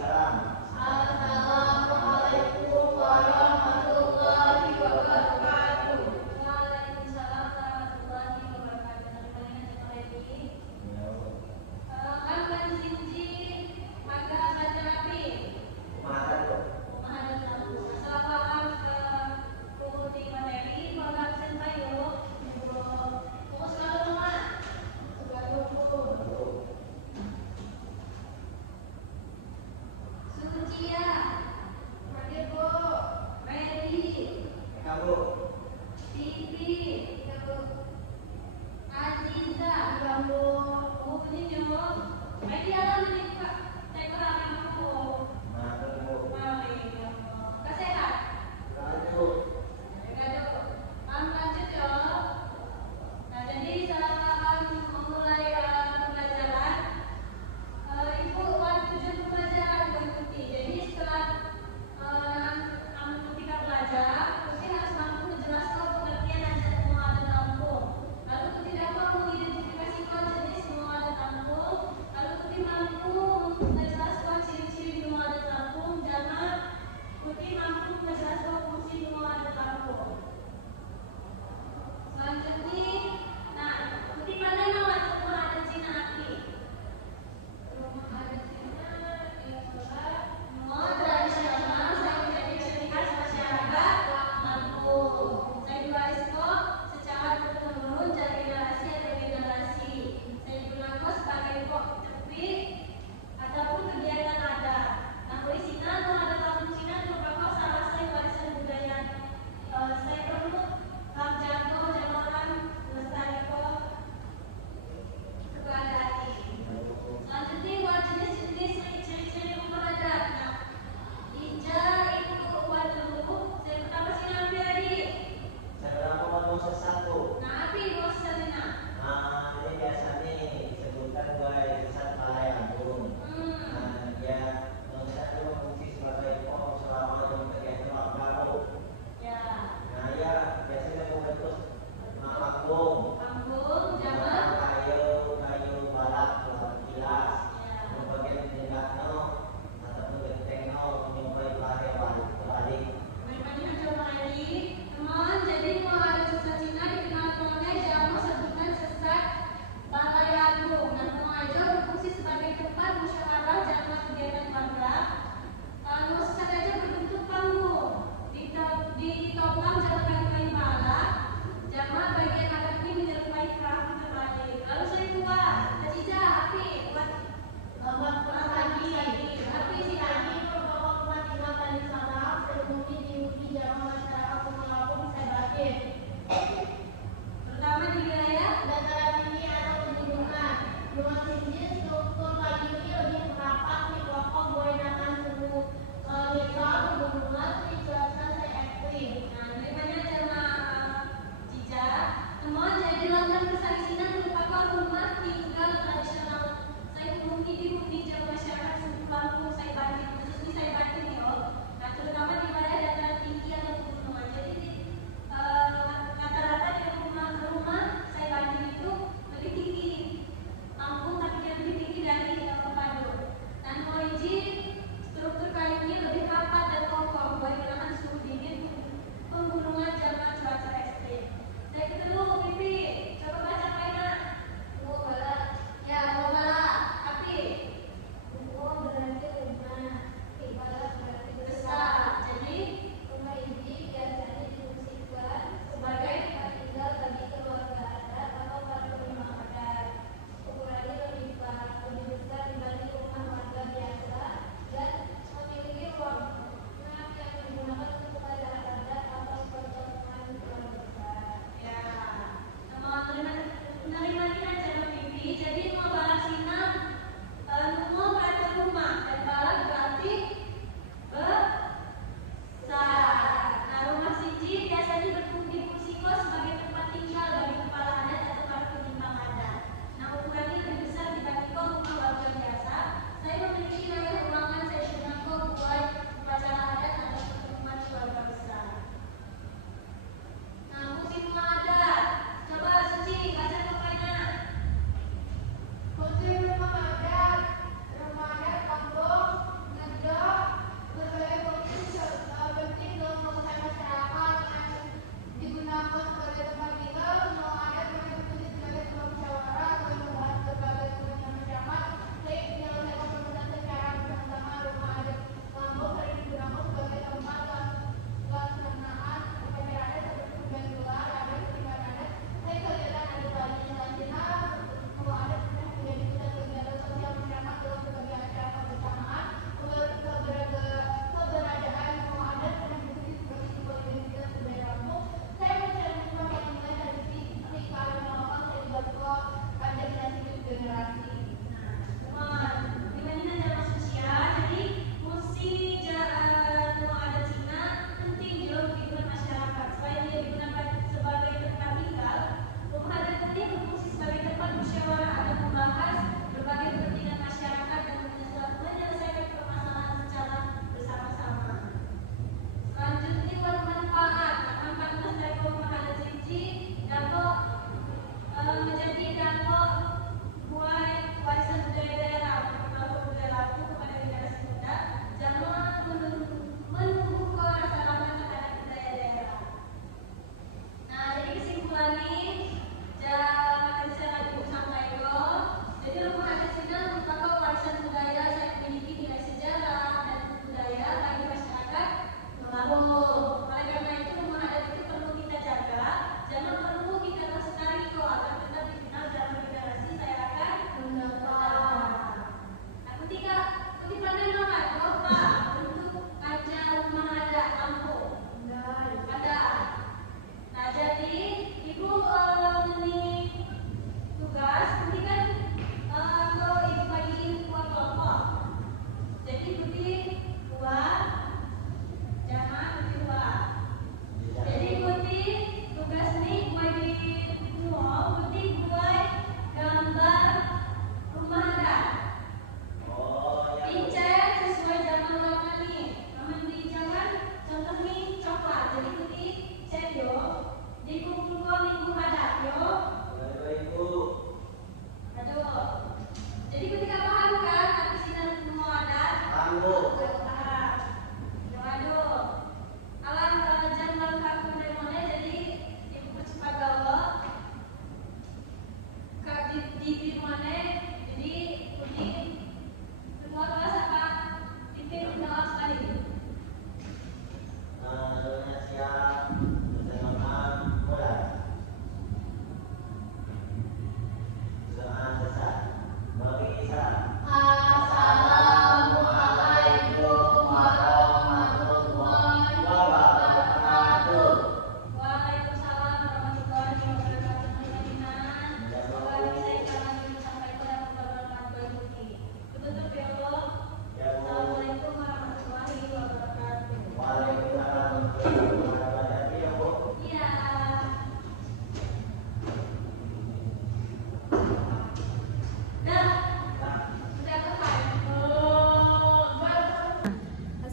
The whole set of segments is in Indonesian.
Salam.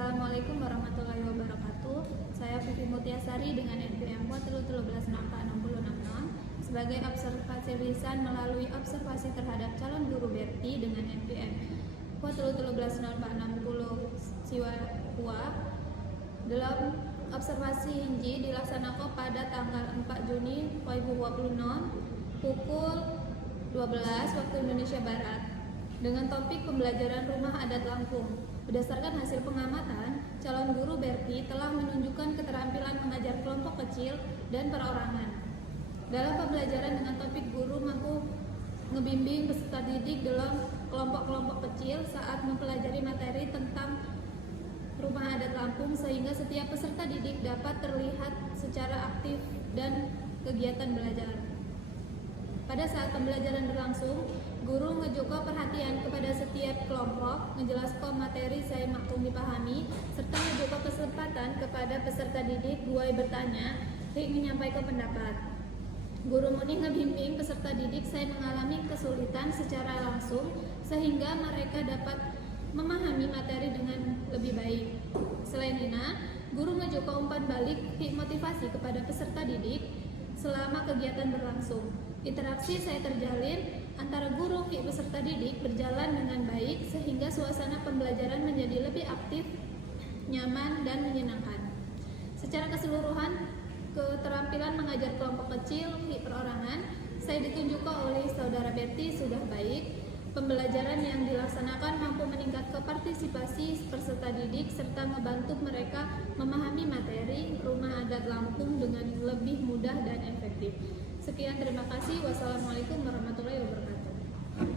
Assalamualaikum warahmatullahi wabarakatuh. Saya Vivi Mutiasari dengan NPM 13164666 sebagai observasi lisan melalui observasi terhadap calon guru Berti dengan NPM 13164660 Siwakua. Dalam observasi Hinji dilaksanakan pada tanggal 4 Juni 2020 pukul 12 waktu Indonesia Barat dengan topik pembelajaran rumah adat Lampung. Berdasarkan hasil pengamatan, calon guru Berti telah menunjukkan keterampilan mengajar kelompok kecil dan perorangan. Dalam pembelajaran dengan topik, guru mampu ngebimbing peserta didik dalam kelompok-kelompok kecil saat mempelajari materi tentang rumah adat Lampung sehingga setiap peserta didik dapat terlihat secara aktif dan kegiatan belajar. Pada saat pembelajaran berlangsung, guru ngejoko perhatian kepada setiap kelompok, ngejelaskan materi saya maklum dipahami, serta ngejoko kesempatan kepada peserta didik buai bertanya, hingga menyampaikan pendapat. Guru muni ngebimbing peserta didik saya mengalami kesulitan secara langsung sehingga mereka dapat memahami materi dengan lebih baik. Selain itu, guru ngejoko umpan balik motivasi kepada peserta didik selama kegiatan berlangsung. Interaksi saya terjalin antara guru dan peserta didik berjalan dengan baik sehingga suasana pembelajaran menjadi lebih aktif, nyaman, dan menyenangkan. Secara keseluruhan, keterampilan mengajar kelompok kecil di perorangan saya ditunjukkan oleh saudara Berti sudah baik. Pembelajaran yang dilaksanakan mampu meningkatkan partisipasi peserta didik serta membantu mereka memahami materi rumah adat Lampung dengan lebih mudah dan efektif. Sekian, terima kasih. Wassalamualaikum warahmatullahi wabarakatuh.